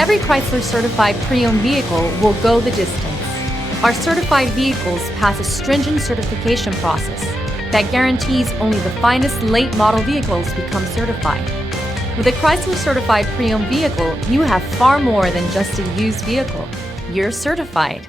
Every Chrysler certified pre-owned vehicle will go the distance. Our certified vehicles pass a stringent certification process that guarantees only the finest late model vehicles become certified. With a Chrysler certified pre-owned vehicle, you have far more than just a used vehicle. You're certified.